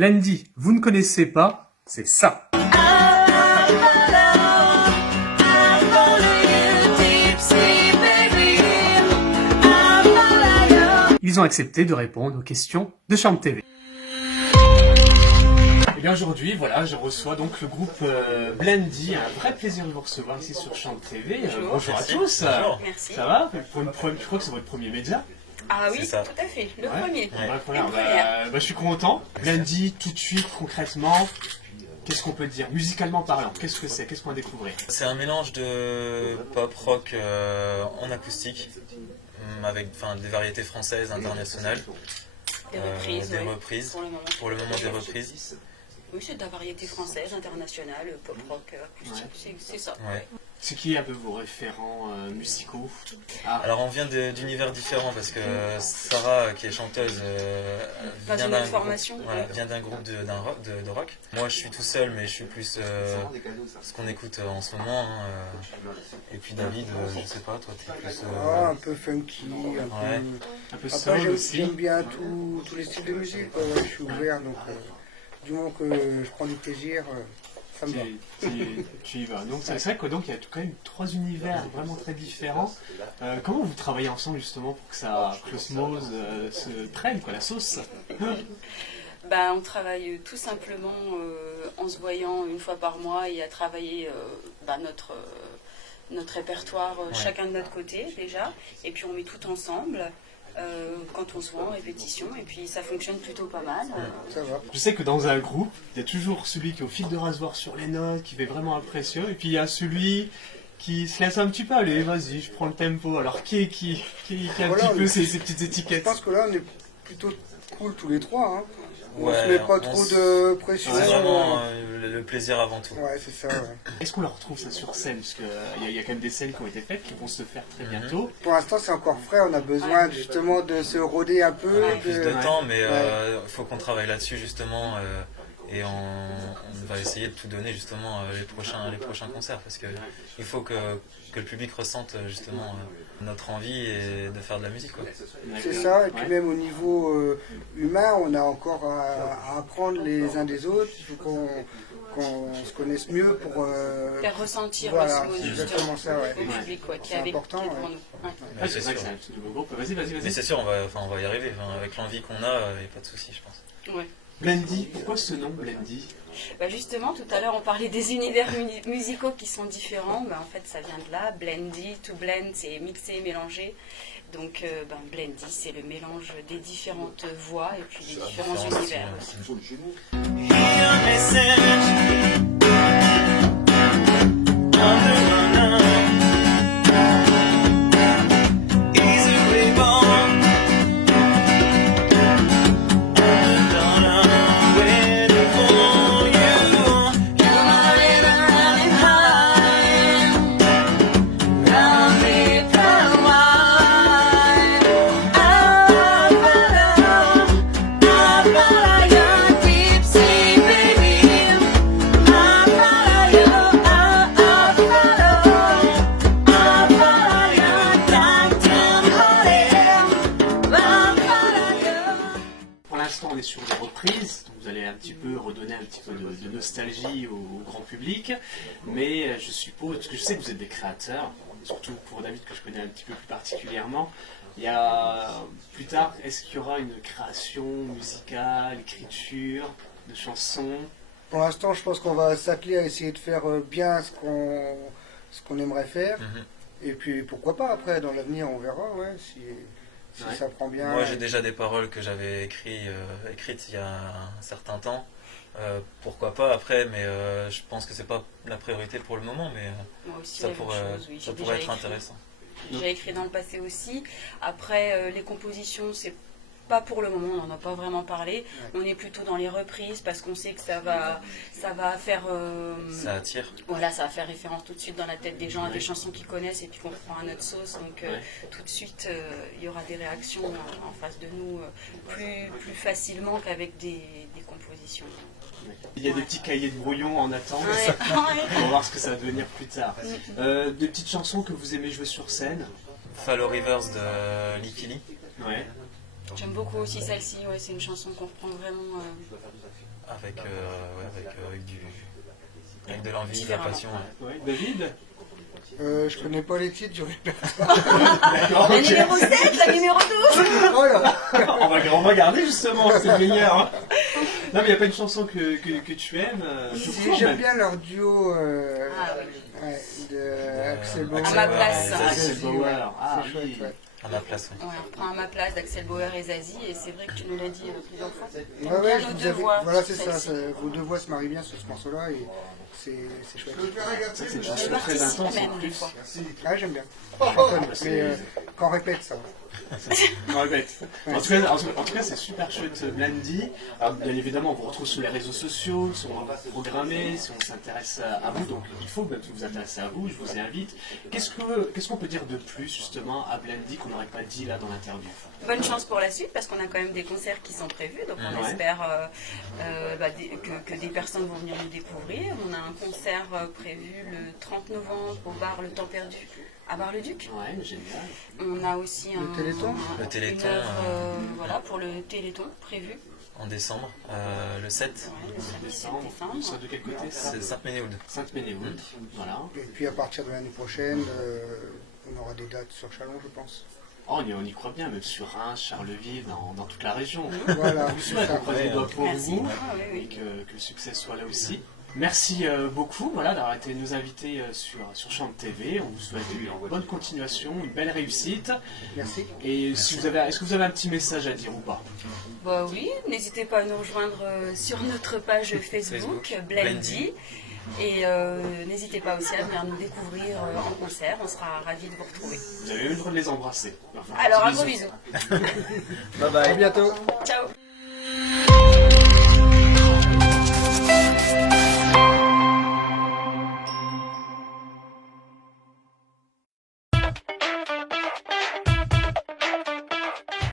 Blendy, vous ne connaissez pas, c'est ça. Ils ont accepté de répondre aux questions de Chante TV. Et bien aujourd'hui, voilà, je reçois donc le groupe Blendy. Un vrai plaisir de vous recevoir ici sur Chante TV. Bonjour à tous. Bonjour. Merci. Ça va? Je crois que c'est votre premier média. Ah oui, tout à fait, le premier. Je suis content. Blendy, tout de suite, concrètement, qu'est-ce qu'on peut dire? Musicalement parlant, qu'est-ce que c'est? Qu'est-ce qu'on va découvrir? C'est un mélange de pop-rock en acoustique, avec des variétés françaises, internationales. Des reprises, pour le moment des reprises. Oui, c'est de la variété française, internationale, pop-rock, acoustique, c'est ça. Ouais. C'est qui un peu vos référents musicaux? Alors on vient d'univers différents parce que Sarah, qui est chanteuse, vient d'un groupe de rock. Moi je suis tout seul, mais je suis plus ce qu'on écoute en ce moment. Et puis David, je sais pas, toi t'es plus... un peu funky, Un peu Après soul aussi. j'aime bien tous les styles de musique, quoi. Ouais, je suis ouvert, donc du moment que je prends du plaisir, ça me va. Tu y vas. Donc c'est vrai qu'il y a quand même trois univers vraiment très différents. Comment vous travaillez ensemble justement pour que ça, que l'osmose se prenne, quoi, la sauce? On travaille tout simplement en se voyant une fois par mois et à travailler notre répertoire, chacun de notre côté déjà, et puis on met tout ensemble. Quand on se voit en répétition, et puis ça fonctionne plutôt pas mal. Ça va. Je sais que dans un groupe, il y a toujours celui qui est au fil de rasoir sur les notes, qui fait vraiment impression, et puis il y a celui qui se laisse un petit peu aller, vas-y, je prends le tempo. Alors qui a un petit peu ces petites Je étiquettes? pense que là on est plutôt cool tous les trois, hein. On Ouais, se met pas trop de pression. C'est vraiment le plaisir avant tout. Ouais, c'est ça, ouais. Est-ce qu'on leur retrouve ça sur scène? Parce qu'il y a quand même des scènes qui ont été faites, qui vont se faire très bientôt. Pour l'instant c'est encore frais, on a besoin justement de se roder un peu. Plus de temps, mais il faut qu'on travaille là-dessus justement. Et on va essayer de tout donner justement les prochains concerts, parce que il faut que le public ressente justement notre envie et de faire de la musique, quoi. C'est ça, et puis même au niveau humain, on a encore à apprendre les uns des autres. Il faut qu'on se connaisse mieux pour Faire ressentir voilà, l'osmose c'est exactement ça, ouais. au public qui C'est est avec important, qui est devant ouais. nous. Ouais. Ah, c'est vrai que c'est un petit nouveau groupe. Vas-y. Mais c'est sûr, on va y arriver. Avec l'envie qu'on a, il n'y a pas de souci, je pense. Ouais. Blendy, pourquoi ce nom Blendy? Justement, tout à l'heure, on parlait des univers musicaux qui sont différents. En fait, ça vient de là. Blendy, to blend, c'est mixer, mélanger. Donc, Blendy, c'est le mélange des différentes voix et puis des différents univers. On est sur des reprises, donc vous allez un petit peu redonner un petit peu de nostalgie au grand public, mais je suppose, parce que je sais que vous êtes des créateurs, surtout pour David que je connais un petit peu plus particulièrement, il y a plus tard, est-ce qu'il y aura une création musicale, écriture, de chansons? Pour l'instant, je pense qu'on va s'atteler à essayer de faire bien ce qu'on aimerait faire. Et puis pourquoi pas après, dans l'avenir, on verra, ouais, si ça prend bien. Moi j'ai déjà des paroles que j'avais écrites il y a un certain temps. Pourquoi pas après, mais je pense que c'est pas la priorité pour le moment, mais Moi aussi, ça pourrait être intéressant. J'ai écrit dans le passé aussi. Après, les compositions, c'est pas pour le moment, on n'en a pas vraiment parlé. On est plutôt dans les reprises parce qu'on sait que ça va faire... Ça attire. Voilà, ça va faire référence tout de suite dans la tête des gens à des chansons qu'ils connaissent et puis qu'on reprend à notre sauce. Donc tout de suite, il y aura des réactions en face de nous plus facilement qu'avec des compositions. Il y a des petits cahiers de brouillon en attente. Ouais. On va voir ce que ça va devenir plus tard. Des petites chansons que vous aimez jouer sur scène? Follow Rivers de Lickily. Ouais. J'aime beaucoup aussi celle-ci, c'est une chanson qu'on reprend vraiment avec de l'envie, de la passion. Ouais. David? Je connais pas les titres du répertoire. D'accord, La ok. numéro 7, la numéro 12. Oh là. On va regarder justement, c'est le meilleur. Non mais il n'y a pas une chanson que tu aimes tout Si, court, j'aime même. bien leur duo Ah, oui. de Axel Bauer. À ma place. et Axel Zazie, Bauer. ouais. Ah, C'est oui. chouette, ouais. À ma place, oui. Ouais, on reprend à ma place d'Axel Bauer et Zazie, et c'est vrai que tu nous l'as dit plusieurs fois. Ouais, T'aimes ouais, bien nos vous deux avez- voix. voilà, c'est ça, celle-ci. vos deux voix se marient bien sur ce morceau-là et c'est chouette. C'est une Je chanson très participe intense en même des plus. fois. Ah, j'aime bien. Je chantonne, c'est- mais quand on répète ça. Ouais, bête. En tout cas, c'est super chouette, Blendy. Alors, bien évidemment, on vous retrouve sur les réseaux sociaux, si on va programmer, si on s'intéresse à vous. Donc, il faut même vous intéresser à vous, je vous y invite. Qu'est-ce qu'on peut dire de plus, justement, à Blendy qu'on n'aurait pas dit là dans l'interview? Bonne chance pour la suite parce qu'on a quand même des concerts qui sont prévus, donc on Ouais. espère que des personnes vont venir nous découvrir. On a un concert prévu le 30 novembre au bar Le Temps Perdu à Bar-le-Duc. Ouais, génial. On a aussi Le Téléthon Le une Téléthon, œuvre voilà, pour le Téléthon prévu. En décembre, le 7, Ouais, le 7 Décembre. décembre. Ça de quel côté ça? c'est Sainte-Ménéhould. Sainte-Ménéhould. Voilà. Et puis à partir de l'année prochaine, on aura des dates sur Chalon, je pense. Oh, on y croit bien, même sur Reims, Charleville, dans toute la région. Voilà, Vous c'est souhaite ça. qu'on croise les doigts pour Merci. vous Ah, oui, et oui. que le succès soit là aussi. Merci beaucoup d'avoir été nous invités sur Chante TV. On vous souhaite une bonne continuation, une belle réussite. Merci. Et si est-ce que vous avez un petit message à dire ou pas? Bah oui, n'hésitez pas à nous rejoindre sur notre page Facebook, Blendy. Et n'hésitez pas aussi à venir nous découvrir en concert, on sera ravis de vous retrouver. Vous avez eu le droit de les embrasser. Enfin, Alors, un petit gros bisou. bisou. Bye bye. À bientôt. Ciao.